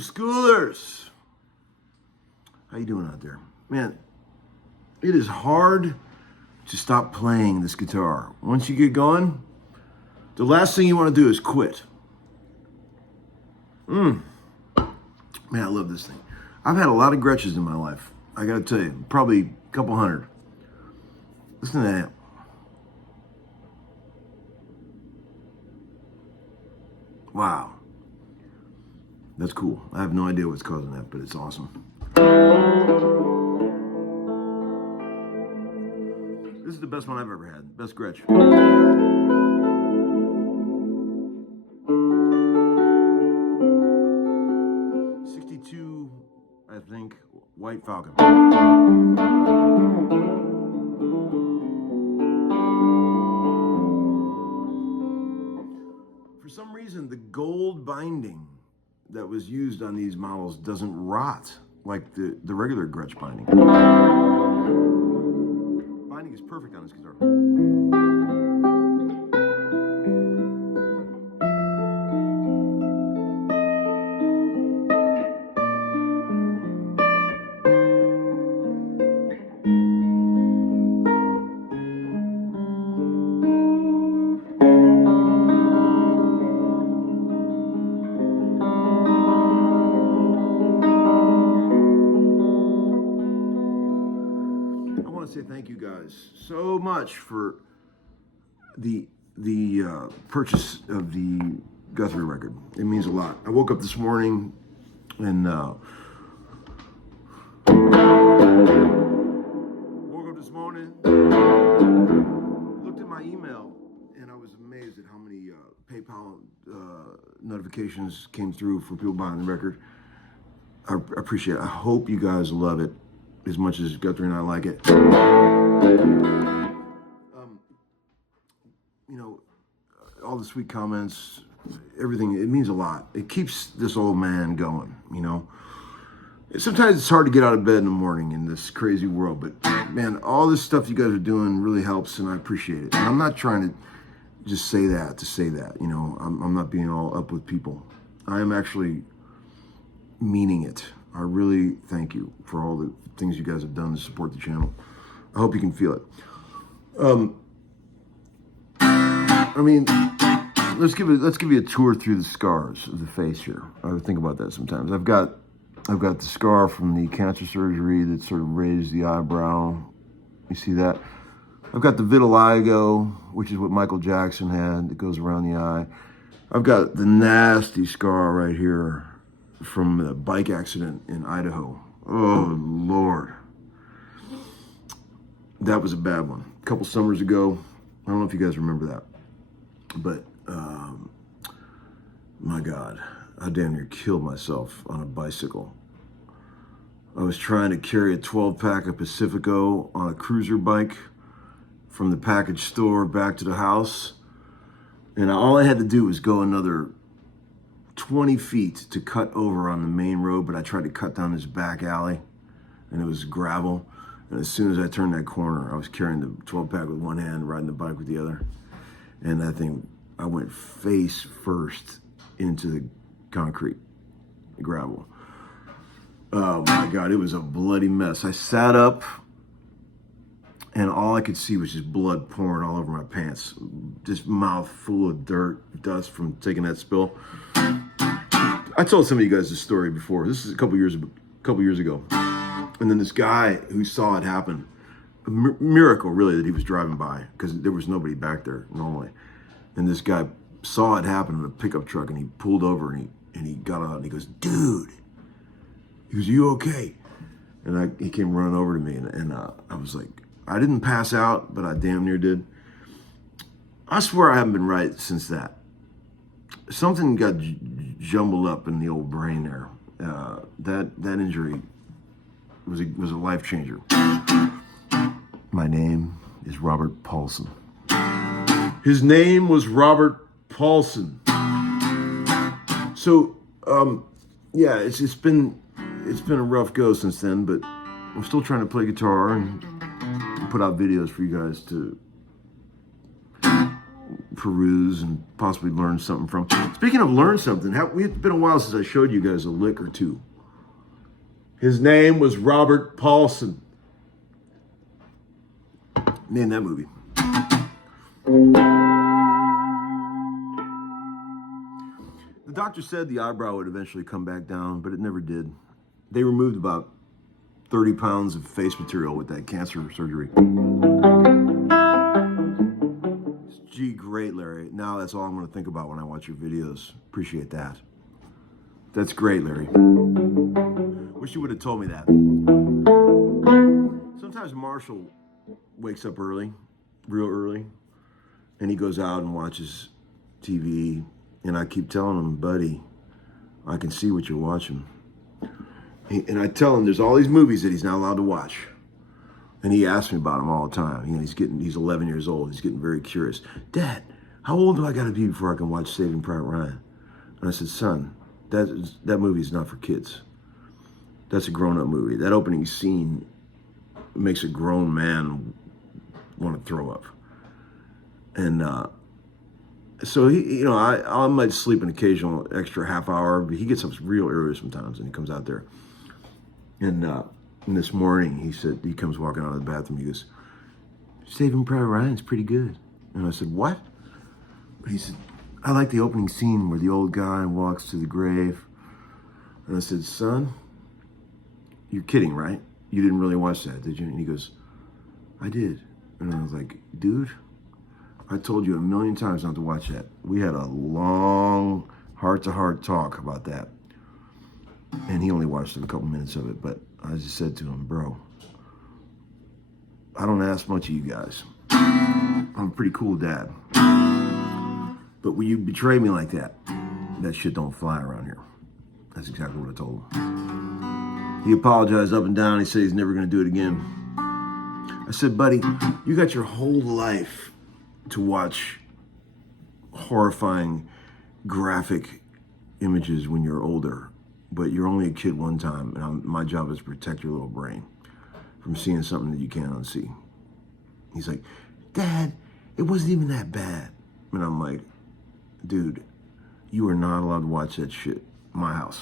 Homeschoolers, how you doing out there? Man, it is hard to stop playing this guitar. Once you get going, the last thing you want to do is quit. Man, I love this thing. I've had a lot of Gretsches in my life. I gotta tell you, probably a couple hundred. Listen to that. Wow. That's cool. I have no idea what's causing that, but it's awesome. This is the best one I've ever had. Best Gretsch. 62, I think, White Falcon. For some reason, the gold binding that was used on these models doesn't rot like the regular Gretsch binding. Binding is perfect on this guitar. Say thank you guys so much for the purchase of the Guthrie record. It means a lot. I woke up this morning and looked at my email, and I was amazed at how many PayPal notifications came through for people buying the record. I appreciate it. I hope you guys love it as much as Guthrie and I like it. You know, all the sweet comments, everything, it means a lot. It keeps this old man going, you know. Sometimes it's hard to get out of bed in the morning in this crazy world, but man, all this stuff you guys are doing really helps, and I appreciate it. And I'm not trying to just say that to say that, you know. I'm not being all up with people. I am actually meaning it. I really thank you for all the things you guys have done to support the channel. I hope you can feel it. I mean, let's give you a tour through the scars of the face here. I would think about that sometimes. I've got the scar from the cancer surgery that sort of raised the eyebrow. You see that? I've got the vitiligo, which is what Michael Jackson had, that goes around the eye. I've got the nasty scar right here from the bike accident in Idaho. Oh, Lord. That was a bad one. A couple summers ago. I don't know if you guys remember that. But, my God, I damn near killed myself on a bicycle. I was trying to carry a 12-pack of Pacifico on a cruiser bike from the package store back to the house. And all I had to do was go another 20 feet to cut over on the main road, but I tried to cut down this back alley, and it was gravel. And as soon as I turned that corner, I was carrying the 12-pack with one hand, riding the bike with the other. And that thing, I went face first into the concrete, the gravel. Oh my God, it was a bloody mess. I sat up, and all I could see was just blood pouring all over my pants. Just mouth full of dirt, dust from taking that spill. I told some of you guys this story before. This is a couple years ago. And then this guy who saw it happen, a miracle really that he was driving by, because there was nobody back there normally. And this guy saw it happen in a pickup truck, and he pulled over, and he got out, and he goes, "Dude," he goes, "You okay?" And he came running over to me, and I was like, I didn't pass out, but I damn near did. I swear I haven't been right since that. Something got jumbled up in the old brain there. That injury was a life changer. My name is Robert Paulson. His name was Robert Paulson. So, yeah, it's been a rough go since then, but I'm still trying to play guitar and put out videos for you guys to peruse and possibly learn something from. Speaking of learn something, it's been a while since I showed you guys a lick or two. His name was Robert Paulson. Name that movie. The doctor said the eyebrow would eventually come back down, but it never did. They removed about 30 pounds of face material with that cancer surgery. Gee, great, Larry. Now that's all I'm going to think about when I watch your videos. Appreciate that. That's great, Larry. Wish you would have told me that. Sometimes Marshall wakes up early, real early, and he goes out and watches TV, and I keep telling him, buddy, I can see what you're watching. And I tell him there's all these movies that he's not allowed to watch. And he asks me about them all the time. You know, he's 11 years old. He's getting very curious. Dad, how old do I got to be before I can watch Saving Private Ryan? And I said, son, that movie is not for kids. That's a grown-up movie. That opening scene makes a grown man want to throw up. And so he, I might sleep an occasional extra half hour, but he gets up real early sometimes, and he comes out there. And this morning, he comes walking out of the bathroom. He goes, Saving Private Ryan's pretty good. And I said, what? He said, I like the opening scene where the old guy walks to the grave. And I said, son, you're kidding, right? You didn't really watch that, did you? And he goes, I did. And I was like, dude, I told you a million times not to watch that. We had a long heart-to-heart talk about that. And he only watched a couple minutes of it, but I just said to him, bro, I don't ask much of you guys. I'm a pretty cool dad. But when you betray me like that, that shit don't fly around here. That's exactly what I told him. He apologized up and down. He said he's never going to do it again. I said, buddy, you got your whole life to watch horrifying, graphic images when you're older. But you're only a kid one time, and my job is to protect your little brain from seeing something that you can't unsee. He's like, Dad, it wasn't even that bad. And I'm like, dude, you are not allowed to watch that shit. My house.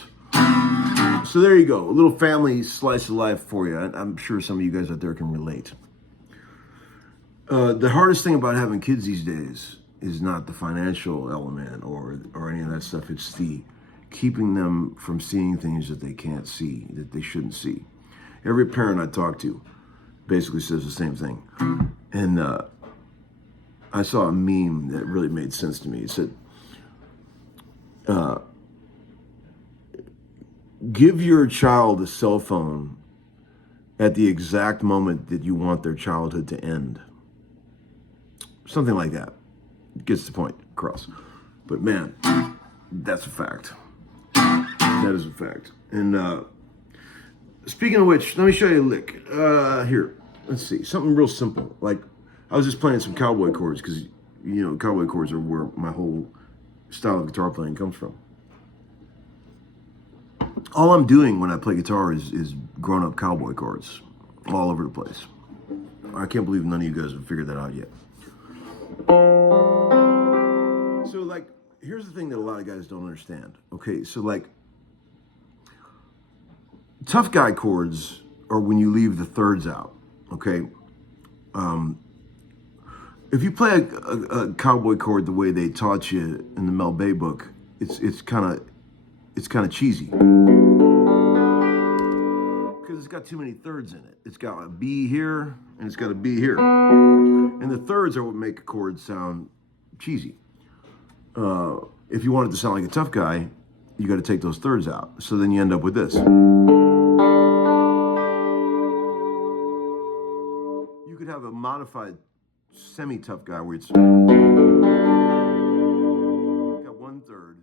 So there you go. A little family slice of life for you. I'm sure some of you guys out there can relate. The hardest thing about having kids these days is not the financial element or any of that stuff. It's the keeping them from seeing things that they can't see, that they shouldn't see. Every parent I talk to basically says the same thing. And I saw a meme that really made sense to me. It said, give your child a cell phone at the exact moment that you want their childhood to end. Something like that. Gets the point across. But man, that's a fact. That is a fact. And speaking of which, let me show you a lick. Here, let's see. Something real simple. Like, I was just playing some cowboy chords because, cowboy chords are where my whole style of guitar playing comes from. All I'm doing when I play guitar is grown-up cowboy chords all over the place. I can't believe none of you guys have figured that out yet. So, like, here's the thing that a lot of guys don't understand. Okay, so, like, tough guy chords are when you leave the thirds out, okay? If you play a cowboy chord the way they taught you in the Mel Bay book, it's kind of cheesy. Because it's got too many thirds in it. It's got a B here, and it's got a B here. And the thirds are what make a chord sound cheesy. If you want it to sound like a tough guy, you got to take those thirds out. So then you end up with this. You could have a modified semi-tough guy where it's got one third,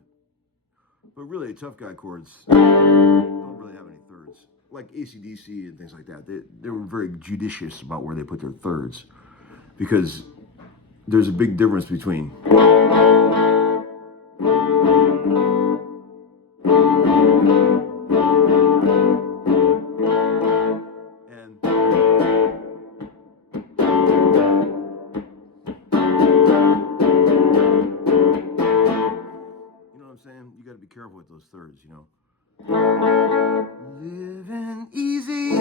but really tough guy chords don't really have any thirds. Like AC/DC and things like that, they were very judicious about where they put their thirds, because there's a big difference between those thirds, you know. Living easy,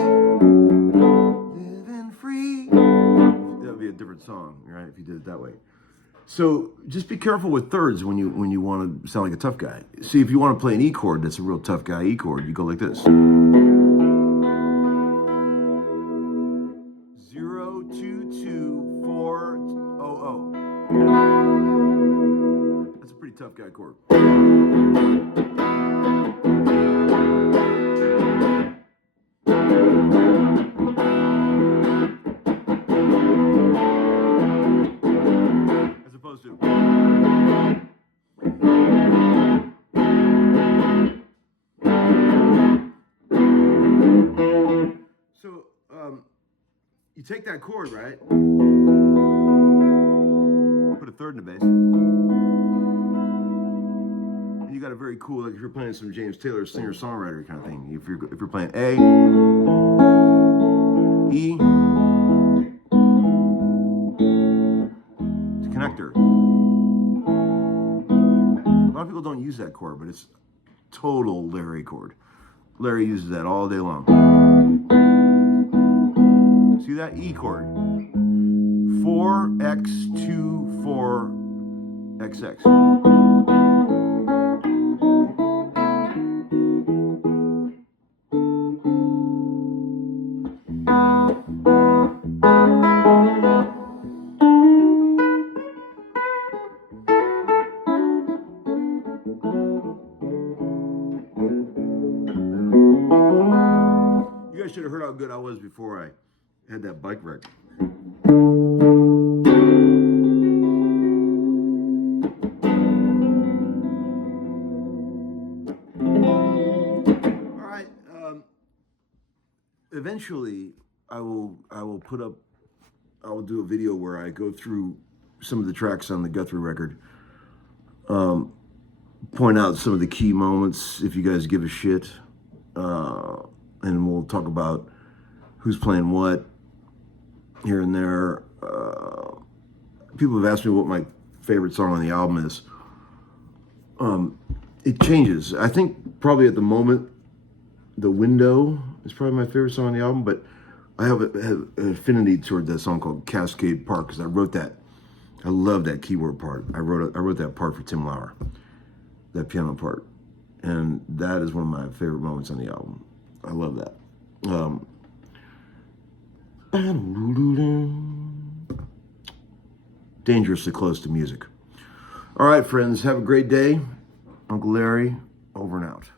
living free. That would be a different song, right? If you did it that way. So just be careful with thirds when you want to sound like a tough guy. See, if you want to play an E chord that's a real tough guy E chord, you go like this. 0 2 2 4 0 0. That's a pretty tough guy chord. As opposed to. So, you take that chord, right? Put a third in the bass. And you got a very cool, like if you're playing some James Taylor singer-songwriter kind of thing. If you're playing A, E, it's a connector. A lot of people don't use that chord, but it's total Larry chord. Larry uses that all day long. See that E chord? 4x2 4xx. You guys should have heard how good I was before I had that bike wreck. All right. Eventually, I will do a video where I go through some of the tracks on the Guthrie record. Point out some of the key moments if you guys give a shit. And we'll talk about who's playing what here and there. People have asked me what my favorite song on the album is. It changes. I think probably at the moment, The Window is probably my favorite song on the album, but I have an affinity toward that song called Cascade Park because I wrote that. I love that keyboard part. I wrote that part for Tim Lauer, that piano part. And that is one of my favorite moments on the album. I love that. Dangerously close to music. All right, friends, have a great day. Uncle Larry, over and out.